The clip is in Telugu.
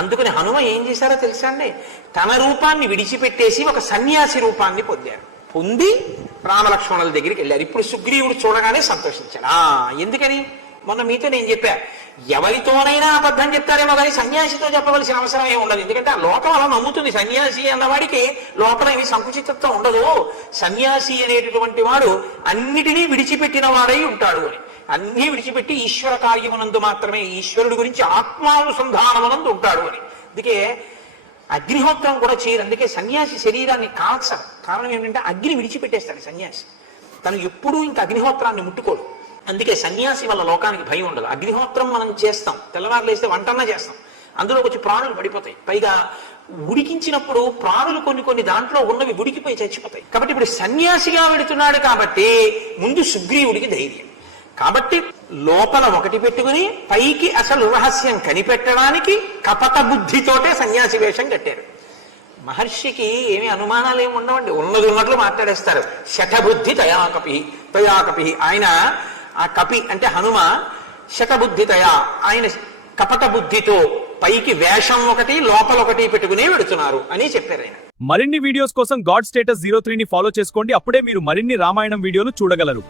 అందుకని హనుమ ఏం చేశారో తెలుసా అండి, తన రూపాన్ని విడిచిపెట్టేసి ఒక సన్యాసి రూపాన్ని పొందారు. పొంది రామలక్ష్మణుల దగ్గరికి వెళ్ళారు. ఇప్పుడు సుగ్రీవుడు చూడగానే సంతోషించాడు. ఎందుకని మొన్న మీతో నేను చెప్పా, ఎవరితోనైనా అబద్ధం చెప్తారేమో కానీ సన్యాసితో చెప్పవలసిన అవసరం ఏమి ఉండదు. ఎందుకంటే ఆ లోకం అలా నమ్ముతుంది. సన్యాసి అన్నవాడికి లోపల ఏమి సంకుచితత్వం ఉండదు. సన్యాసి అనేటటువంటి వాడు అన్నిటినీ విడిచిపెట్టిన వాడై ఉంటాడు అని. అన్నీ విడిచిపెట్టి ఈశ్వర కార్యమునందు మాత్రమే, ఈశ్వరుడు గురించి ఆత్మానుసంధానమునందు ఉంటాడు అని. అందుకే అగ్నిహోత్రం కూడా చేయరు. అందుకే సన్యాసి శరీరాన్ని కాల్చరు. కారణం ఏంటంటే అగ్ని విడిచిపెట్టేస్తాడు సన్యాసి. తను ఎప్పుడూ ఇంకా అగ్నిహోత్రాన్ని ముట్టుకోడు. అందుకే సన్యాసి వల్ల లోకానికి భయం ఉండదు. అగ్నిహోత్రం మనం చేస్తాం, తెల్లవారులు వేస్తే వంటన్నా చేస్తాం, అందులో వచ్చి ప్రాణులు పడిపోతాయి. పైగా ఉడికించినప్పుడు ప్రాణులు కొన్ని దాంట్లో ఉన్నవి ఉడికిపోయి చచ్చిపోతాయి. కాబట్టి ఇప్పుడు సన్యాసిగా వెడుతున్నాడు కాబట్టి ముందు సుగ్రీవుడికి ధైర్యం. కాబట్టి లోపల ఒకటి పెట్టుకుని పైకి అసలు రహస్యం కనిపెట్టడానికి కపట బుద్ధితోటే సన్యాసి వేషం కట్టారు. మహర్షికి ఏమి అనుమానాలు ఏమి ఉండవండి, ఉన్నది ఉన్నట్లు మాట్లాడేస్తారు. శఠబుద్ధి తయాకపి ఆయన ఆ కపి అంటే హనుమ శఠబుద్ధి ఆయన కపట బుద్ధితో పైకి వేషం ఒకటి లోపల ఒకటి పెట్టుకునే వెడుతున్నారు అని చెప్పారు ఆయన. మరిన్ని వీడియోస్ కోసం గాడ్ స్టేటస్ 03ని ఫాలో చేసుకోండి. అప్పుడే మీరు మరిన్ని రామాయణం వీడియోలు చూడగలరు.